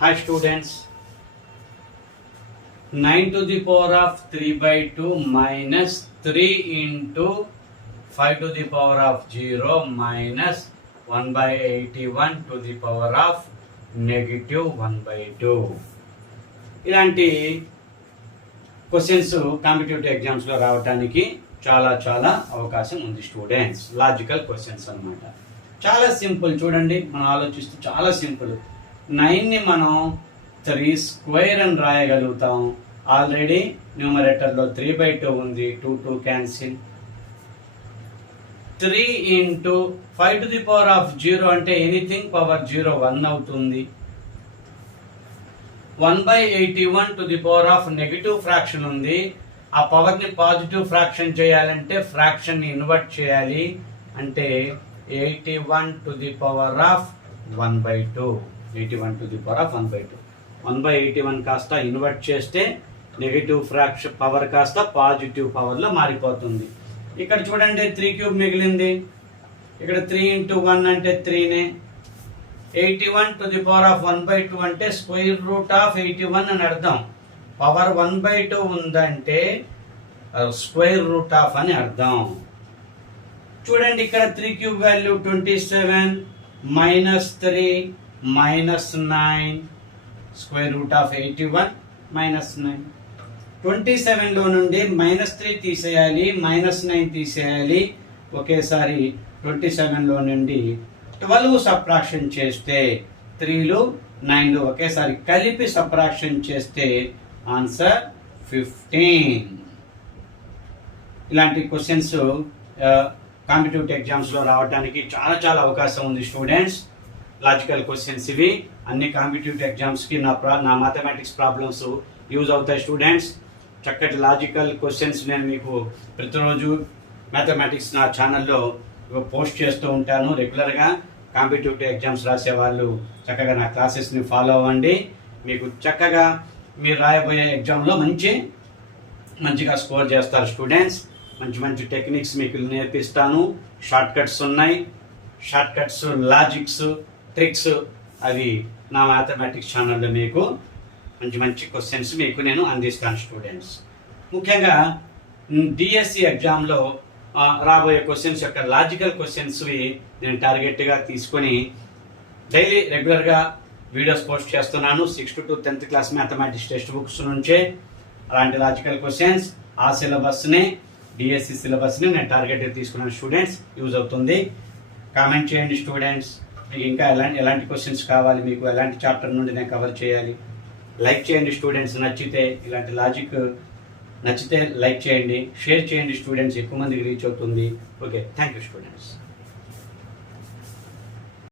Hi students, 9 to the power of 3 by 2 minus 3 into 5 to the power of 0 minus 1 by 81 to the power of negative 1 by 2. ఇలాంటి questions competitive ఎగ్జామ్స్లో రావడానికి చాలా అవకాశం ఉంది students. Logical questions అన్నమాట. చాలా simple, చూడండి మనం ఆలోచిస్తూ చాలా సింపుల్. 9ని మనం 3 స్క్వేర్ అని రాయగలుగుతాం. ఆల్రెడీ న్యూమరేటర్లో 3 by 2 ఉంది, 2 cancel. 3 into 5 to the power of 0 అంటే ఎనీథింగ్ పవర్ 0 1 అవుతుంది. 1 by 81 to the power of negative fraction ఉంది. ఆ పవర్ ని పాజిటివ్ ఫ్రాక్షన్ చేయాలంటే ఫ్రాక్షన్ ని ఇన్వర్ట్ చేయాలి. అంటే 81 to the power of 1 by 2. 81 to the power of 1 by 2. 1 by 81 కాస్త ఇన్వర్ట్ చేస్తే నెగిటివ్ ఫ్రాక్షన్ పవర్ కాస్త పాజిటివ్ పవర్ లో మారిపోతుంది. ఇక్కడ చూడండి 3 క్యూబ్ మిగిలింది. ఇక్కడ 3 into 1 అంటే 3నే. 81 to the power of 1 by 2 అంటే స్క్వేర్ రూట్ ఆఫ్ 81 అని అర్థం. పవర్ 1 by 2 ఉందంటే స్క్వేర్ రూట్ ఆఫ్ అని అర్థం. చూడండి ఇక్కడ 3 cube value 27 minus 3 minus 9 square root of 81 minus 9. 27 లో నుండి -3 తీసేయాలి, -9 తీసేయాలి. ఒకేసారి 27 లో నుండి 12 సబ్ట్రాక్షన్ చేస్తే 3లు 9లు ఒకేసారి కలిపి సబ్ట్రాక్షన్ చేస్తే ఆన్సర్ 15. ఇలాంటి క్వశ్చన్స్ కాంపిటేటివ్ ఎగ్జామ్స్ లో రావడానికి చాలా అవకాశం ఉంది స్టూడెంట్స్. లాజికల్ క్వశ్చన్స్ ఇవి అన్ని కాంపిటేటివ్ ఎగ్జామ్స్ కి నా మ్యాథమెటిక్స్ ప్రాబ్లమ్స్ యూజ్ అవుతాయి స్టూడెంట్స్. చక్కటి లాజికల్ క్వశ్చన్స్ నేను మీకు ప్రతిరోజు మ్యాథమెటిక్స్ నా ఛానల్లో పోస్ట్ చేస్తూ ఉంటాను. రెగ్యులర్గా కాంపిటేటివ్ ఎగ్జామ్స్ రాసే వాళ్ళు చక్కగా నా క్లాసెస్ని ఫాలో అవ్వండి. మీకు చక్కగా మీరు రాయబోయే ఎగ్జామ్లో మంచిగా స్కోర్ చేస్తారు స్టూడెంట్స్. మంచి టెక్నిక్స్ మీకు నేర్పిస్తాను. షార్ట్ కట్స్ ఉన్నాయి, షార్ట్ కట్స్, లాజిక్స్, ట్రిక్స్ అవి నా మ్యాథమెటిక్స్ ఛానల్లో మీకు మంచి క్వశ్చన్స్ మీకు నేను అందిస్తాను స్టూడెంట్స్. ముఖ్యంగా డిఎస్సి ఎగ్జామ్లో రాబోయే క్వశ్చన్స్ యొక్క లాజికల్ క్వశ్చన్స్వి నేను టార్గెట్గా తీసుకొని డైలీ రెగ్యులర్గా వీడియోస్ పోస్ట్ చేస్తున్నాను. 6th to 10th class mathematics text books నుంచే అలాంటి లాజికల్ క్వశ్చన్స్ ఆ సిలబస్ని, డిఎస్సి సిలబస్ని నేను టార్గెట్గా తీసుకున్నాను స్టూడెంట్స్. యూజ్ అవుతుంది. కామెంట్ చేయండి స్టూడెంట్స్, మీకు ఇంకా ఎలాంటి క్వశ్చన్స్ కావాలి, మీకు ఎలాంటి చాప్టర్ నుండి నేను కవర్ చేయాలి. లైక్ చేయండి స్టూడెంట్స్, నచ్చితే ఇలాంటి లాజిక్ నచ్చితే లైక్ చేయండి, షేర్ చేయండి స్టూడెంట్స్, ఎక్కువ మందికి రీచ్ అవుతుంది. Okay, thank you students.